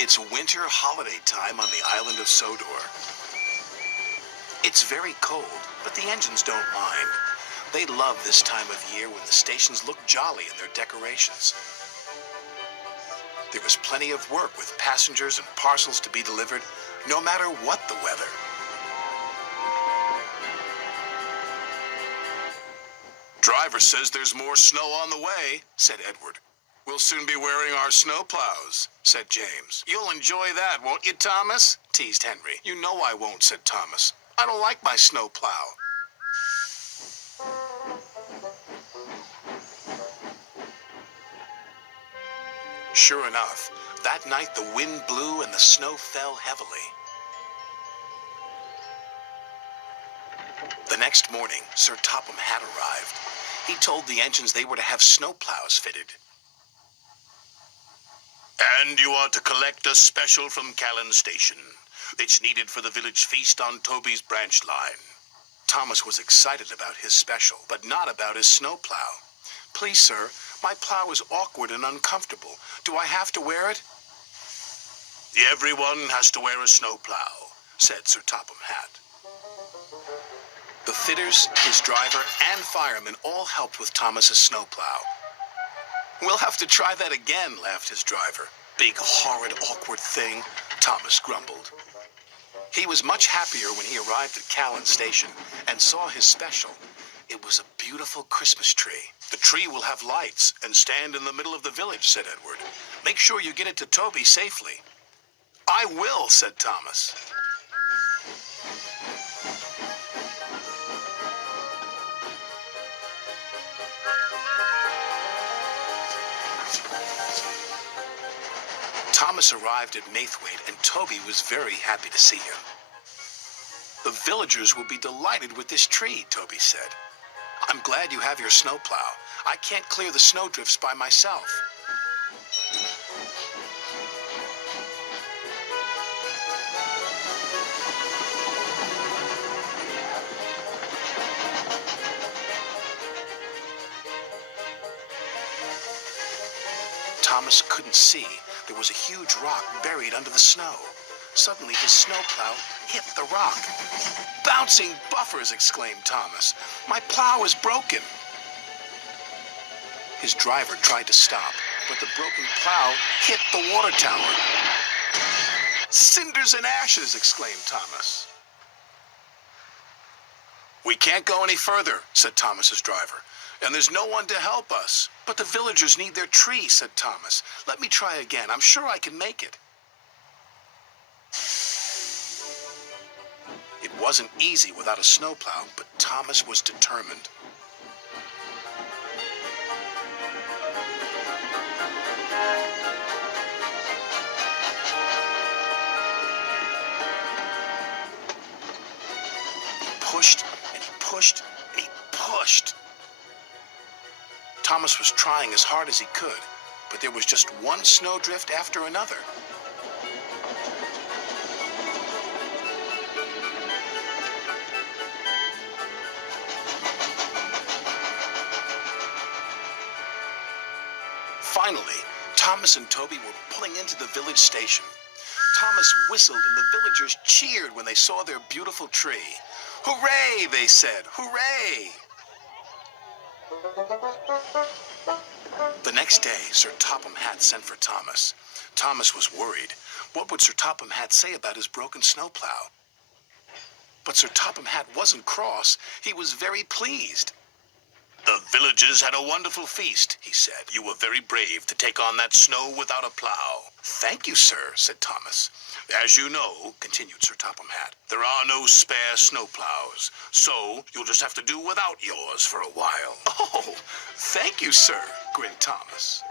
It's winter holiday time on the island of Sodor. It's very cold, but the engines don't mind. They love this time of year when the stations look jolly in their decorations. There was plenty of work with passengers and parcels to be delivered, no matter what the weather. Driver says there's more snow on the way, said Edward. We'll soon be wearing our snow plows, said James. You'll enjoy that, won't you, Thomas? Teased Henry. You know I won't, said Thomas. I don't like my snow plow. Sure enough, that night the wind blew and the snow fell heavily. The next morning, Sir Topham had arrived. He told the engines they were to have snow plows fitted. And you are to collect a special from Callan Station. It's needed for the village feast on Toby's branch line. Thomas was excited about his special, but not about his snowplow. Please, sir, my plow is awkward and uncomfortable. Do I have to wear it? Everyone has to wear a snowplow, said Sir Topham Hatt. The fitters, his driver, and firemen all helped with Thomas's snowplow. We'll have to try that again, laughed his driver. Big, horrid, awkward thing, Thomas grumbled. He was much happier when he arrived at Callan Station and saw his special. It was a beautiful Christmas tree. The tree will have lights and stand in the middle of the village, said Edward. Make sure you get it to Toby safely. I will, said Thomas. Thomas arrived at Maithwaite, and Toby was very happy to see him. The villagers will be delighted with this tree, Toby said. I'm glad you have your snowplow. I can't clear the snowdrifts by myself. Thomas couldn't see. There was a huge rock buried under the snow. Suddenly, his snowplow hit the rock. Bouncing buffers, exclaimed Thomas. My plow is broken. His driver tried to stop, but the broken plow hit the water tower. Cinders and ashes, exclaimed Thomas. We can't go any further, said Thomas's driver. And there's no one to help us. But the villagers need their tree, said Thomas. Let me try again. I'm sure I can make it. It wasn't easy without a snowplow, but Thomas was determined. He pushed, and he pushed, and he pushed. Thomas was trying as hard as he could, but there was just one snowdrift after another. Finally, Thomas and Toby were pulling into the village station. Thomas whistled and the villagers cheered when they saw their beautiful tree. Hooray, they said, hooray! The next day, Sir Topham Hatt sent for Thomas. Thomas was worried. What would Sir Topham Hatt say about his broken snowplow? But Sir Topham Hatt wasn't cross. He was very pleased. The villagers had a wonderful feast, he said. You were very brave to take on that snow without a plow. Thank you, sir, said Thomas. As you know, continued Sir Topham Hatt, there are no spare snowplows, so you'll just have to do without yours for a while. Oh, thank you, sir, grinned Thomas.